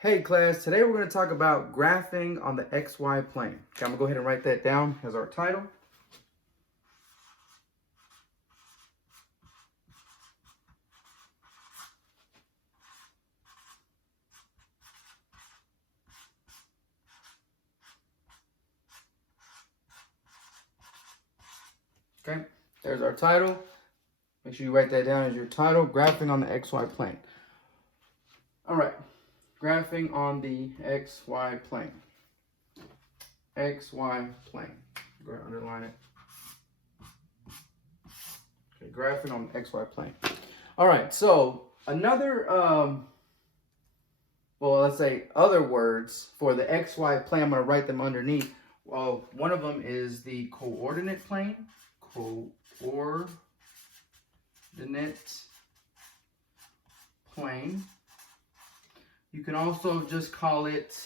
Hey class, today we're going to talk about graphing on the XY plane. Okay, I'm going to go ahead and write that down as our title. Okay, there's our title. Make sure you write that down as your title, graphing on the XY plane. All right, graphing on the XY plane. XY plane. Go ahead and underline it. Okay, graphing on the XY plane. All right, so another, let's say other words for the XY plane, I'm going to write them underneath. Well, one of them is the coordinate plane. Coordinate plane. You can also just call it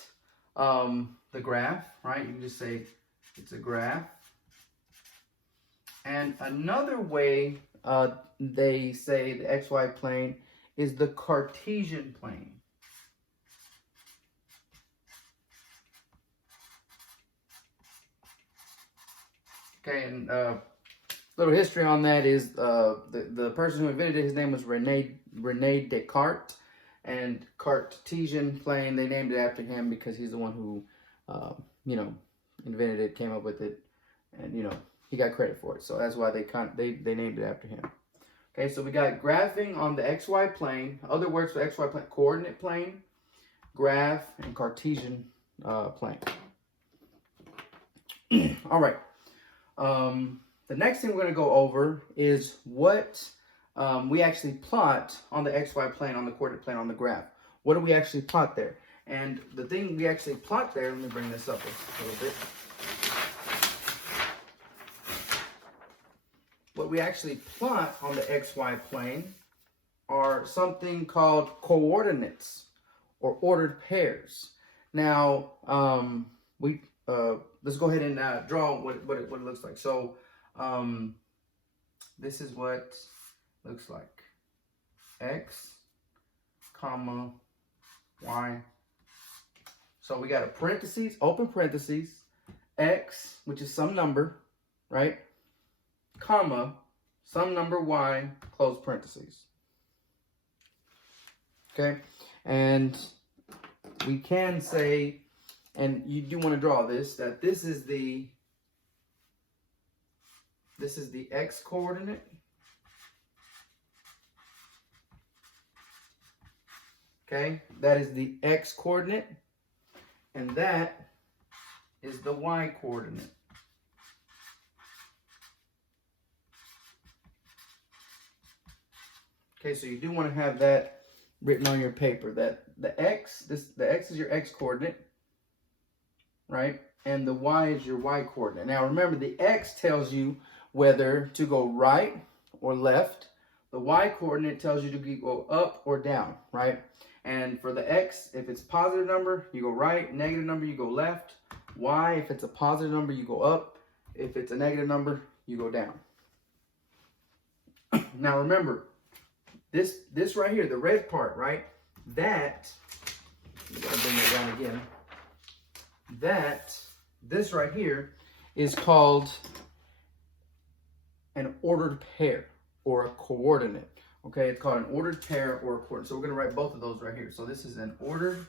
the graph, right? You can just say it's a graph. And another way they say the XY plane is the Cartesian plane. Okay, and little history on that is the person who invented it, his name was Rene Descartes, and Cartesian plane, they named it after him because he's the one who, invented it, came up with it, and he got credit for it. So that's why they named it after him. Okay, so we got graphing on the XY plane. Other words for XY plane: coordinate plane, graph, and Cartesian plane. All right. The next thing we're going to go over is what we actually plot on the XY plane, on the coordinate plane, on the graph. What do we actually plot there? And the thing we actually plot there, let me bring this up a little bit. What we actually plot on the XY plane are something called coordinates or ordered pairs. Now, let's go ahead and draw what it looks like. So, this is what it looks like. X, comma, Y. So we got a parentheses, open parentheses, X, which is some number, right? Comma, some number Y, close parentheses. Okay, and we can say, and you do want to draw this, that this is the X coordinate. Okay, that is the X coordinate, and that is the Y coordinate. Okay, so you do want to have that written on your paper, that the X is your X coordinate, right? And the Y is your Y coordinate. Now remember, the X tells you whether to go right or left. The Y coordinate tells you to go up or down, right? And for the X, if it's a positive number, you go right. Negative number, you go left. Y, if it's a positive number, you go up. If it's a negative number, you go down. Now remember, this right here, the red part, right? That, I'm gonna bring it down again. This right here is called an ordered pair or a coordinate. Okay, it's called an ordered pair or a coordinate. So we're going to write both of those right here. So this is an ordered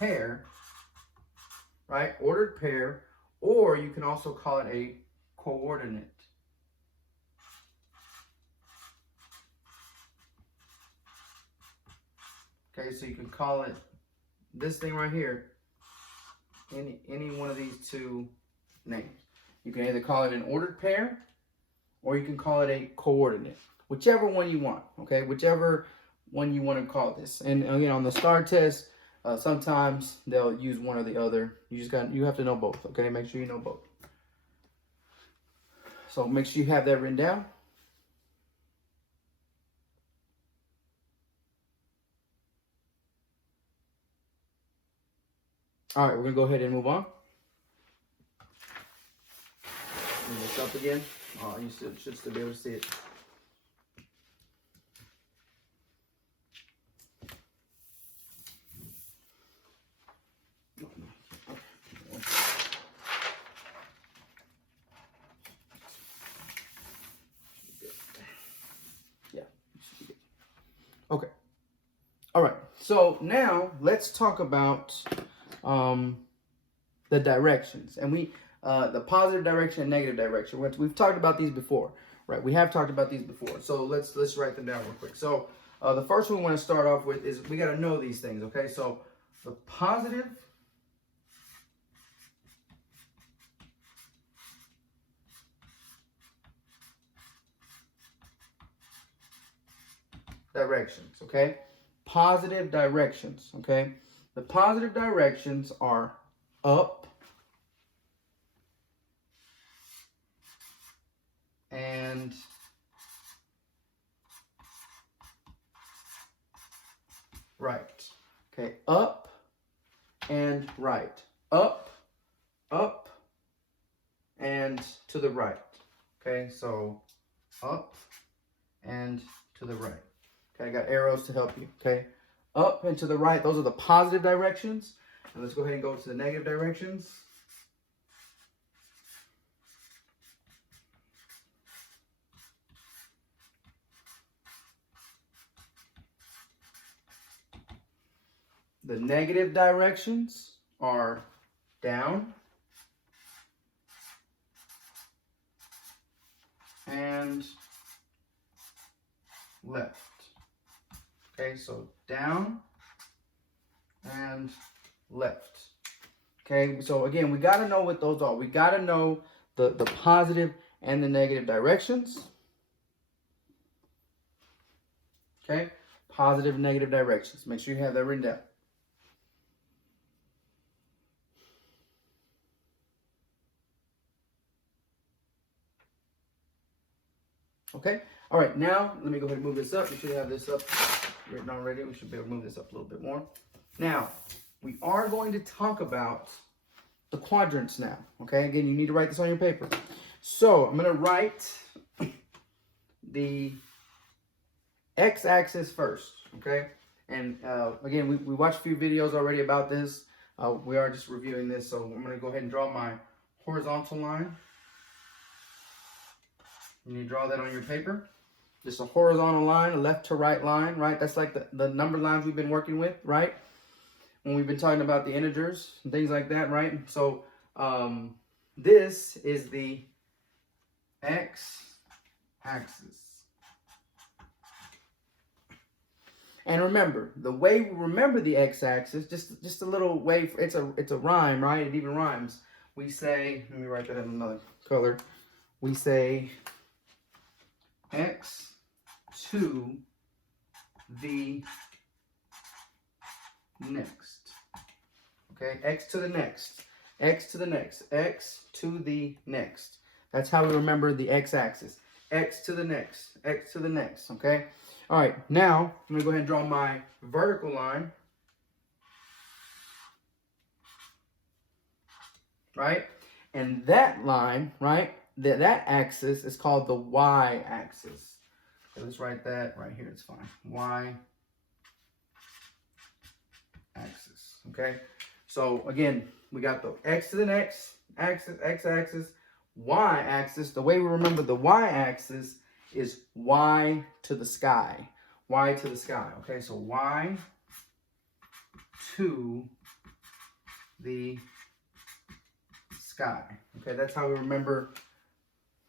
pair, right? Ordered pair, or you can also call it a coordinate. Okay, so you can call it this thing right here, any one of these two names. You can either call it an ordered pair, or you can call it a coordinate, whichever one you want, okay? Whichever one you want to call this. And again, on the STAR test, sometimes they'll use one or the other. You have to know both, okay? Make sure you know both. So make sure you have that written down. All right, we're gonna go ahead and move on. Bring this up again. You should still be able to see it. All right, so now let's talk about the directions, and the positive direction and negative direction. We've talked about these before, right? We have talked about these before. So let's write them down real quick. So the first one we want to start off with is we got to know these things, okay? So the positive directions, okay? Positive directions, okay? The positive directions are up and right. Okay, up and right. Up, up, and to the right. Okay, so up and to the right. Okay, I got arrows to help you. Okay, up and to the right. Those are the positive directions. And let's go ahead and go to the negative directions. The negative directions are down and left. Okay, so down and left. Okay, so again, we got to know what those are. We got to know the positive and the negative directions. Okay, positive and negative directions. Make sure you have that written down. Okay, all right, now let me go ahead and move this up. We should have this up written already. We should be able to move this up a little bit more. Now, we are going to talk about the quadrants now. Okay, again, you need to write this on your paper. So I'm going to write the x-axis first, okay? And again, we watched a few videos already about this. We are just reviewing this, so I'm going to go ahead and draw my horizontal line. You need to draw that on your paper. Just a horizontal line, a left to right line, right? That's like the number lines we've been working with, right? When we've been talking about the integers and things like that, right? So this is the x-axis. And remember, the way we remember the x-axis, just a little way, it's a rhyme, right? It even rhymes. We say, let me write that in another color. We say x to the next. Okay, x to the next, x to the next, x to the next. That's how we remember the x-axis. X to the next, x to the next, okay? All right, now I'm going to go ahead and draw my vertical line. Right? And that line, right, that axis is called the y-axis. So let's write that right here. It's fine. Y-axis, okay? So, again, we got the x to the next axis, x-axis, y-axis. The way we remember the y-axis is y to the sky. Y to the sky. Okay, so y to the sky. Okay, that's how we remember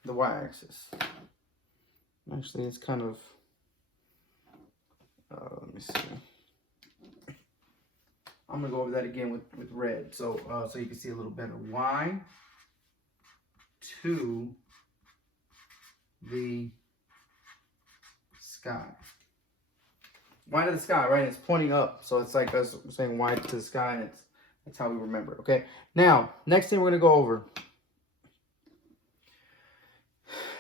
the y-axis. Actually, it's kind of, let me see. I'm going to go over that again with red, so so you can see a little better. Y to the sky. Y to the sky, right? It's pointing up, so it's like us saying Y to the sky, and that's how we remember it, okay? Now, next thing we're going to go over.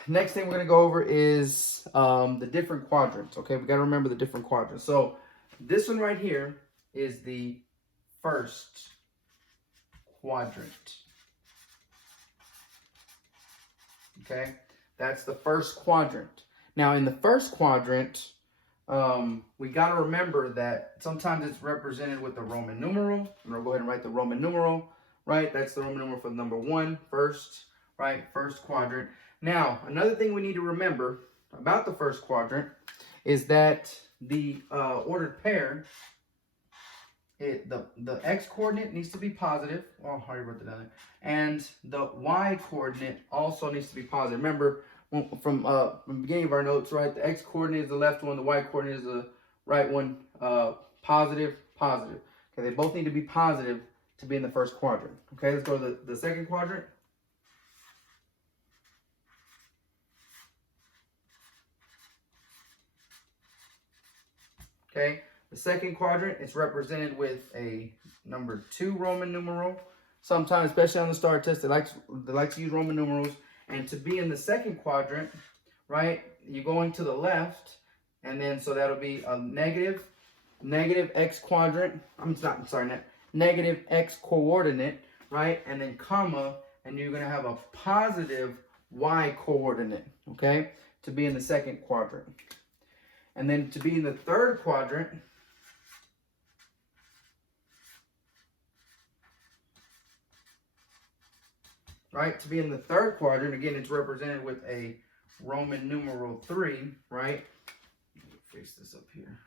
Next thing we're going to go over is the different quadrants, okay? We got to remember the different quadrants. So, this one right here is the first quadrant. Okay? That's the first quadrant. Now, in the first quadrant, we got to remember that sometimes it's represented with the Roman numeral. I'm going to go ahead and write the Roman numeral, right? That's the Roman numeral for number 1, first, right? First quadrant. Now, another thing we need to remember about the first quadrant is that the ordered pair, the x coordinate needs to be positive. Oh, I already wrote that down there. And the y coordinate also needs to be positive. Remember from the beginning of our notes, right? The x coordinate is the left one, the y coordinate is the right one. Positive, positive. Okay, they both need to be positive to be in the first quadrant. Okay, let's go to the second quadrant. Okay, the second quadrant is represented with a number 2 Roman numeral. Sometimes, especially on the STAR test, they like to use Roman numerals. And to be in the second quadrant, right, you're going to the left, and then so that'll be a negative x quadrant. Negative x coordinate, right, and then comma, and you're going to have a positive y coordinate. Okay, to be in the second quadrant. And then to be in the third quadrant, right? To be in the third quadrant, again, it's represented with a Roman numeral 3, right? Let me fix this up here.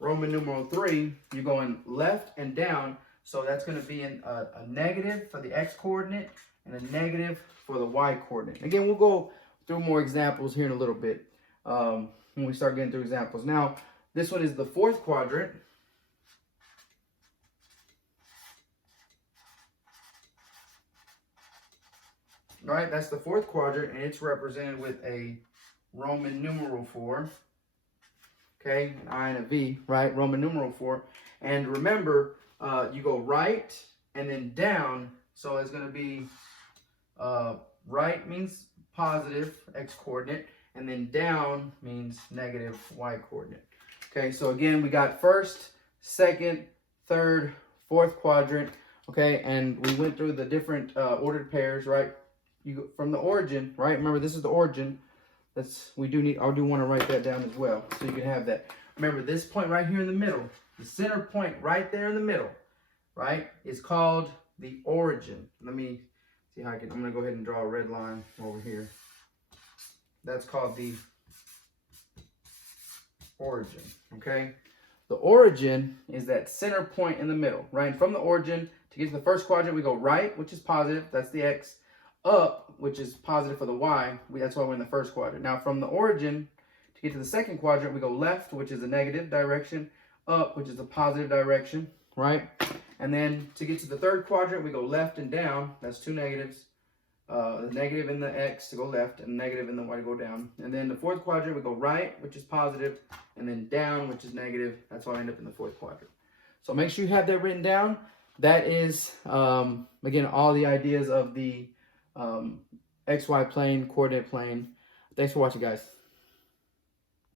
Roman numeral 3, you're going left and down, so that's going to be in a negative for the x coordinate and a negative for the y coordinate. Again, we'll go through more examples here in a little bit when we start getting through examples. Now, this one is the fourth quadrant. All right, that's the fourth quadrant, and it's represented with a Roman numeral 4. Okay, an I and a V, right? Roman numeral 4. And remember, you go right and then down. So it's going to be right means positive x coordinate, and then down means negative y coordinate. Okay, so again, we got first, second, third, fourth quadrant. Okay, and we went through the different ordered pairs, right? You go from the origin, right? Remember, this is the origin. I do want to write that down as well, so you can have that. Remember, this point right here in the middle, the center point right there in the middle, right, is called the origin. Let me see how I'm going to go ahead and draw a red line over here. That's called the origin, okay? The origin is that center point in the middle, right? And from the origin, to get to the first quadrant, we go right, which is positive. That's the x. Up, which is positive for the y. That's why we're in the first quadrant. Now, from the origin, to get to the second quadrant, we go left, which is a negative direction. Up, which is a positive direction, right? And then to get to the third quadrant, we go left and down. That's two negatives. The negative in the x to go left, and negative in the y to go down. And then the fourth quadrant, we go right, which is positive, and then down, which is negative. That's why I end up in the fourth quadrant. So make sure you have that written down. That is, again, all the ideas of the XY plane, coordinate plane. Thanks for watching, guys.